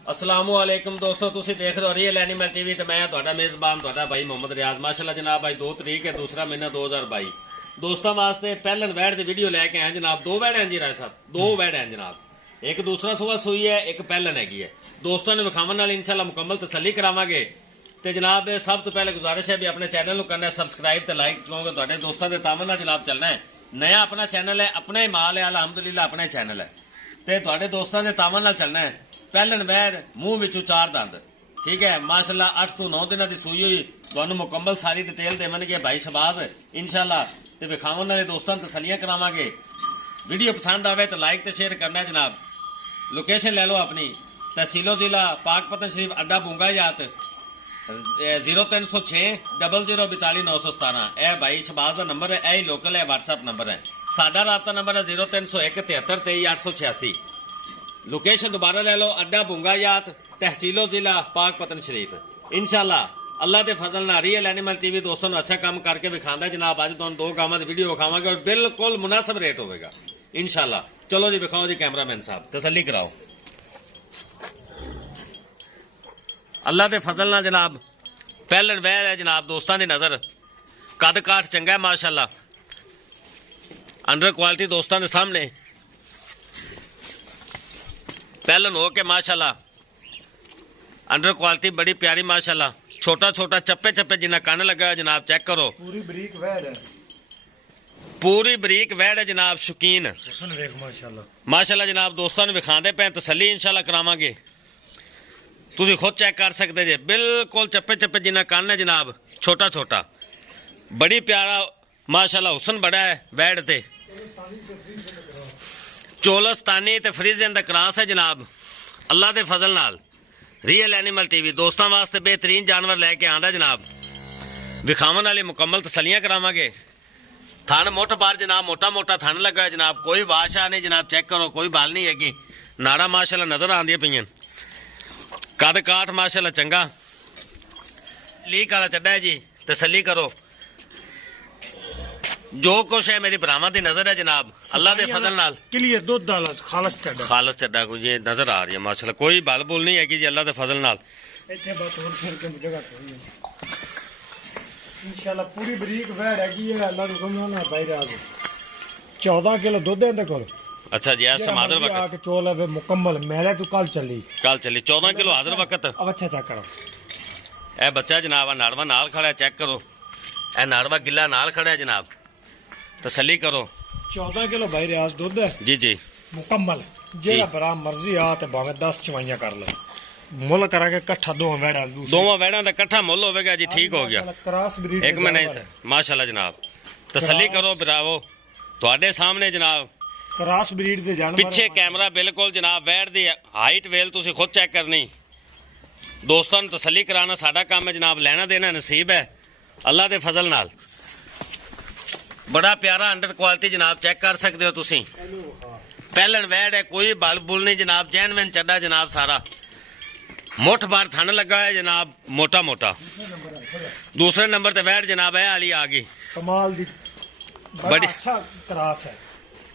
असलामुअलैकुम दोस्तों, तुसी देख रहे हो रियल एनिमल टीवी ते मैं तुहाडा मेजबान तुहाडा भाई मोहम्मद रियाज। माशाल्लाह जनाब आज 2 तरीक है, दूसरा महीना 2022। दोस्तों वास्ते पहलन वैड़ दी वीडियो लेके आए जनाब। 2 वैड़ हैं जी राय साहब, 2 वैड़ हैं जनाब। एक दूसरा सुबह सुई है, एक पहलन हैगी है। दोस्तों ने विखावन नाल इंशाल्लाह मुकम्मल तसल्ली करावांगे। ते जनाब सब तो पहले गुजारिश है भी अपने चैनल को करना है सब्सक्राइब ते लाइक, क्योंकि तुहाडे दोस्तों के तामन नाल जनाब चलना है। नया अपना चैनल है, अपना ही माल है, अलहमदुलिल्लाह अपना ही चैनल है ते तुहाडे दोस्तों के तामन नाल चलना है। पहलन वैर मूँह विचों 4 दंद, ठीक है माशाल्लाह 8 तो 9 दिन की सूई हुई। तुहानू मुकम्मल सारी डिटेल देवणगे भाई शबाज इंशाल्लाह ते विखावन वाले दोस्तों तसलियां करावांगे। वीडियो पसंद आवे तो लाइक ते शेयर करना है जनाब। लोकेशन ले लो अपनी, तहसीलो जिला पाकपतन शरीफ, अड्डा बूंगा यात 0306 00 42 917। यह भाई शबाज का नंबर है, यही लोकल है, व्हाट्सएप नंबर है। साडा राबता नंबर है 0301 73 23 886। लोकेशन दोबारा ले लो, अड्डा बूंगा यात तहसीलो जिला पाकपतन शरीफ। इंशाल्लाह अल्लाह के फजल नाल रियल एनिमल टीवी दोस्तों अच्छा काम करके विखांदा जनाब। अज तुहानू 2 गावां दी वीडियो विखावांगे और बिल्कुल मुनासिब रेट होगा इंशाल्लाह। चलो जी विखाओ जी कैमरामैन साहब, तसल्ली कराओ। अल्लाह के फजल नाल जनाब पहलन वैल है जनाब। दोस्तों की नज़र कद काठ चंगा है माशाल्लाह, अंडर क्वालिटी दोस्तों के सामने पहलन हो के माशाल्लाह अंडर क्वालिटी बड़ी प्यारी माशाल्लाह। छोटा छोटा चप्पे चप्पे जिन्ना कन्न लगा है जनाब, चेक करो। पूरी बरीक वैड़ है, पूरी बरीक वैड़ है जनाब। शौकीन माशाल्लाह माशाल्लाह जनाब दोस्तों ने विखाते पे तसली इंशाल्लाह करावांगे। तुसी खुद चेक कर सकते जे, बिल्कुल चप्पे चप्पे जिन्ना कन्न है जनाब, छोटा छोटा बड़ी प्यारा माशाल्लाह। हुसन बड़ा है वैड़ ते, चोलस्तानी ते फ्रीजियन दा क्रॉस है जनाब। अल्लाह के फजल नाल रियल एनिमल टीवी दोस्तों वास्ते बेहतरीन जानवर लैके आंदा जनाब। विखावन वाली मुकम्मल तसलियां करावांगे। थन मुठ बार जनाब, मोटा मोटा थन लगा है जनाब, कोई वाशा नहीं जनाब। चेक करो, कोई बाल नहीं हैगी। नाड़ा माशाल्लाह नजर आंदी पईयां। कद काठ माशाल्लाह चंगा, लीक वाला चड्डा है जी, तसल्ली करो। जो कुछ है मेरी भरावां दी नजर है जनाब, अल्लाह के फजल नाल क्लियर दूध डाला खालस चड्डा, खालस चड्डा को ये नजर आ रही है माशाल्लाह। कोई बाल बुल नहीं है कि जी, अल्लाह के फजल नाल। इत्थे बस और फिर के जगह पे इंशाल्लाह पूरी बरीक वैड़ हैगी है। अल्लाह दा हुक्म ना भाई राज 14 किलो दूध है करो। अच्छा जी, ऐसा हाजिर वक्त आके चोल है मुकम्मल। मेले तू कल चली 14 किलो हाजिर वक्त। अब अच्छा चेक करो, ए बच्चा जनाब नाड़वा नाल खड़ा है, चेक करो। ए नाड़वा गिला नाल खड़ा है जनाब, तसल्ली करो। 14 किलो भाई रियाज दूध है जी जी मुकम्मल। जेड़ा बरा मर्जी आ ते भावे 10 चवाइयां कर ले, मुल करांगे इकट्ठा दो वैड़ा दोवां वैड़ां दा इकट्ठा मुल होवेगा जी। ठीक हो गया, क्रॉस ब्रीड एक में नहीं सर माशाल्लाह जनाब। तसल्ली करो बिरावो, तुहाडे सामने जनाब क्रॉस ब्रीड दे जानवर। पिछे कैमरा बिल्कुल जनाब, वैड़ दी हाइट वेल तुसी खुद चेक करनी। दोस्तों ने तसल्ली कराना साडा काम है जनाब, लेना देना नसीब है अल्लाह के फजल नाल। बड़ा प्यारा अंडर क्वालिटी जनाब, चेक कर सकते हो तुसी। पहलन वैड़ है, कोई बल बुल नहीं जनाब, जैनविन चड्डा जनाब सारा। मुठ बार थन लगा है जनाब, मोटा मोटा। दूसरे नंबर ते वैड़ जनाब है आली आ गई, कमाल दी बड़ी अच्छा क्रॉस है,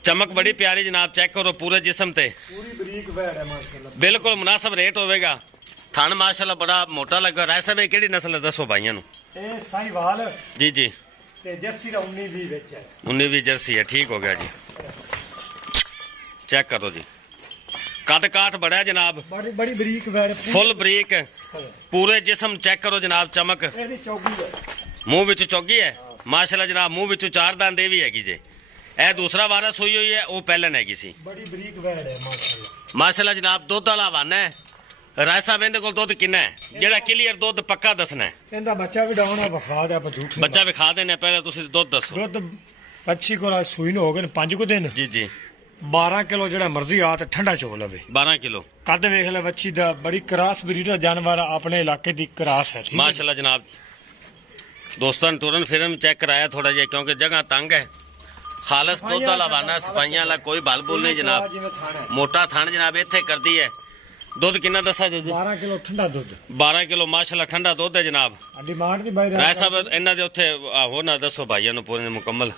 चमक बड़ी प्यारी जनाब। चेक करो पूरे जिस्म ते पूरी बरीक वैड़ है माशाल्लाह। बिल्कुल मुनासिब रेट होवेगा। थन माशाल्लाह बड़ा मोटा लगा। राय साहब ये केड़ी नस्ल है दसो भाइयों नू? ए साहिवाल जी जी, ते जर्सी दा 19-20 विच है। 19-20 जर्सी है, ठीक हो गया जी। चेक करो जी, कद काठ बड़ा है जनाब, बड़ी बड़ी बरीक वैड़, फुल बरीक पूरे जिस्म। चेक करो जनाब चमक, एदी चौकी है, मुंह विच चौगी है माशाल्लाह जनाब। मुंह विच 4 दंद भी हैगी जे। ए दूसरा वारस हुई हुई है, वो पहलन हैगी सी। बड़ी बरीक वैड़ है माशाल्लाह माशाल्लाह जनाब। दुध वाला हवाना है। राय साहब इहदे कोल दुध किन्ना है जेड़ा क्लियर दुध पक्का दसना है? इंदा बच्चा भी डाउना बखा दे, आप झूठ बच्चा विखा देने, पहले तुसी दुध दसो। दुध अच्छी को सुई न हो गए 5 को दिन। जी जी, 12 किलो जेड़ा मर्जी आ ते ठंडा चो लवे। 12 किलो कद वेख ले बच्ची दा, बड़ी क्रॉस ब्रीड दा जानवर अपने इलाके दी क्रॉस है, ठीक है माशाल्लाह जनाब। दोस्तों ने तुरंत फिर चेक कराया थोड़ा जिहा, क्योंकि जगह तंग है। खालस दुध वाला वाना, सफाइयां वाला, कोई बल बुल नहीं जनाब। मोटा थन जनाब इत्थे करदी है। दुध कितना दसा जी? 12 किलो ठंडा दुध। 12 किलो माशाल्लाह ठंडा दुध है जनाब। डिमांड दी भाई राय साहब इन्हां दे उत्थे हो ना दसो भाइयों नूं पूरे मुकम्मल।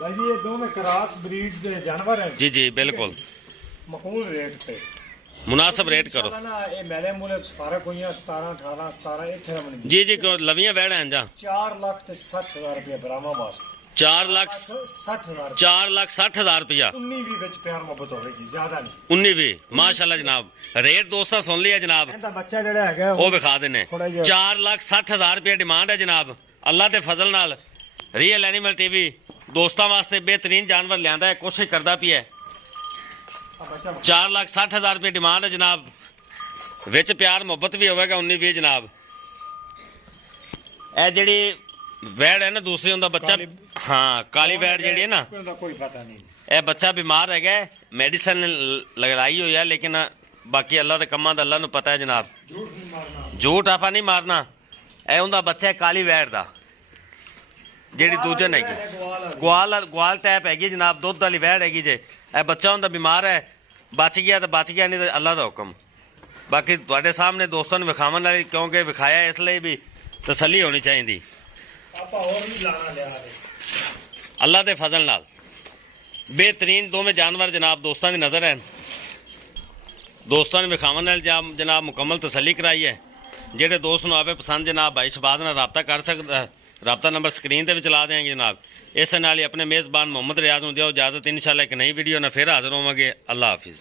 भाई जी ये दोवें क्रॉस ब्रीड दे जानवर है जी जी बिल्कुल। मकबूल रेट पे ਮੁਨਾਸਬ ਰੇਟ ਕਰੋ। ਨਾ ਇਹ ਮੈਲੇ ਮੂਲੇ ਫਰਕ ਹੋਈਆਂ 17 18 17 ਇੱਥੇ ਦਾ ਬਣੀ ਜੀ ਜੀ ਕਿਉਂ ਲਵੀਆਂ ਵੈੜਾਂ ਜਾਂ 4,60,000 ਰੁਪਏ ਬਰਾਮਾ ਵਾਸਤੇ 4,60,000 4,60,000 ਰੁਪਇਆ 19 ਵਿੱਚ ਪਿਆਰ ਮੁਹੱਬਤ ਹੋਵੇਗੀ ਜ਼ਿਆਦਾ ਨਹੀਂ 19 ਮਾਸ਼ਾਅੱਲਾ ਜਨਾਬ। ਰੇਟ ਦੋਸਤਾਂ ਸੁਣ ਲਿਆ ਜਨਾਬ, ਇਹਦਾ ਬੱਚਾ ਜਿਹੜਾ ਹੈਗਾ ਉਹ ਵਿਖਾ ਦੇਣੇ। ਥੋੜਾ ਜਿਹਾ 4,60,000 ਰੁਪਏ ਡਿਮਾਂਡ ਹੈ ਜਨਾਬ। ਅੱਲਾ ਦੇ ਫਜ਼ਲ ਨਾਲ ਰੀਅਲ ਐਨੀਮਲ ਟੀਵੀ ਦੋਸਤਾਂ ਵਾਸਤੇ ਬਿਹਤਰੀਨ ਜਾਨਵਰ ਲਿਆਂਦਾ ਹੈ, ਕੋਸ਼ਿਸ਼ ਕਰਦਾ ਪਿਆ। 4,60,000 ਰੁਪਏ ਡਿਮਾਂਡ ਹੈ ਜਨਾਬ, ਵਿੱਚ ਪਿਆਰ ਮੁਹੱਬਤ ਵੀ ਹੋਵੇਗਾ 19-20 ਜਨਾਬ। ਇਹ ਜਿਹੜੀ ਵੈੜ ਹੈ ਨਾ ਦੂਸਰੀ ਹੁੰਦਾ ਬੱਚਾ, ਹਾਂ ਕਾਲੀ ਵੈੜ ਜਿਹੜੀ ਹੈ ਨਾ, ਉਹਦਾ ਕੋਈ ਪਤਾ ਨਹੀਂ। ਇਹ ਬੱਚਾ ਬਿਮਾਰ ਹੈਗਾ, ਮੈਡੀਸਨ ਲਗਾਈ ਹੋਈ ਹੈ, ਲੇਕਿਨ ਬਾਕੀ ਅੱਲਾ ਦੇ ਕੰਮਾਂ ਦਾ ਅੱਲਾ ਨੂੰ ਪਤਾ ਹੈ ਜਨਾਬ। ਝੂਠ ਨਹੀਂ ਮਾਰਨਾ, ਝੂਠ ਆਪਾਂ ਨਹੀਂ ਮਾਰਨਾ। ਇਹ ਉਹਦਾ ਬੱਚਾ ਹੈ ਕਾਲੀ ਵੈੜ ਦਾ, ਜਿਹੜੀ ਦੂਜਨ ਹੈਗੀ ਗਵਾਲ ਟੈਪ ਹੈਗੀ ਜਨਾਬ, ਦੁੱਧ ਵਾਲੀ ਵੈੜ ਹੈਗੀ ਜੇ। ਇਹ ਬੱਚਾ ਹੁੰਦਾ ਬਿਮਾਰ ਹੈ, ਬਚ ਗਿਆ ਤਾਂ ਬਚ ਗਿਆ, ਨਹੀਂ ਤਾਂ ਅੱਲਾ ਦਾ ਹੁਕਮ। ਬਾਕੀ ਤੁਹਾਡੇ ਸਾਹਮਣੇ ਦੋਸਤਾਂ ਨੂੰ ਵਿਖਾਉਣ ਵਾਲੀ, ਕਿਉਂਕਿ ਵਿਖਾਇਆ ਇਸ ਲਈ ਵੀ ਤਸੱਲੀ ਹੋਣੀ ਚਾਹੀਦੀ। ਆਪਾਂ ਹੋਰ ਵੀ ਲਾਣਾ ਲਿਆ ਦੇ ਅੱਲਾ ਦੇ ਫਜ਼ਲ ਨਾਲ ਬਿਹਤਰੀਨ ਦੋਵੇਂ ਜਾਨਵਰ ਜਨਾਬ ਦੋਸਤਾਂ ਦੀ ਨਜ਼ਰ ਹੈ। ਦੋਸਤਾਂ ਨੂੰ ਵਿਖਾਉਣ ਨਾਲ ਜਨਾਬ ਮੁਕੰਮਲ ਤਸੱਲੀ ਕਰਾਈ ਹੈ। ਜਿਹੜੇ ਦੋਸਤ ਨੂੰ ਆਵੇ ਪਸੰਦ ਜਨਾਬ ਭਾਈ ਸ਼ਬਾਜ਼ ਨਾਲ ਰਾਬਤਾ ਕਰ ਸਕਦਾ। ਰਾਬਤਾ ਨੰਬਰ ਸਕਰੀਨ ਤੇ ਵੀ ਚਲਾ ਦੇਵਾਂਗੇ ਜਨਾਬ। ਇਸ ਨਾਲ ਹੀ ਆਪਣੇ ਮੇਜ਼ਬਾਨ ਮੁਹੰਮਦ ਰਿਆਜ਼ ਨੂੰ ਦਿਓ ਇਜਾਜ਼ਤ। ਇਨਸ਼ਾਅੱਲਾ ਇੱਕ ਨਈ ਵੀਡੀਓ ਨਾਲ ਫਿਰ ਹਾਜ਼ਰ ਹੋਵਾਂਗੇ। ਅੱਲਾ ਹਾਫਿਜ਼।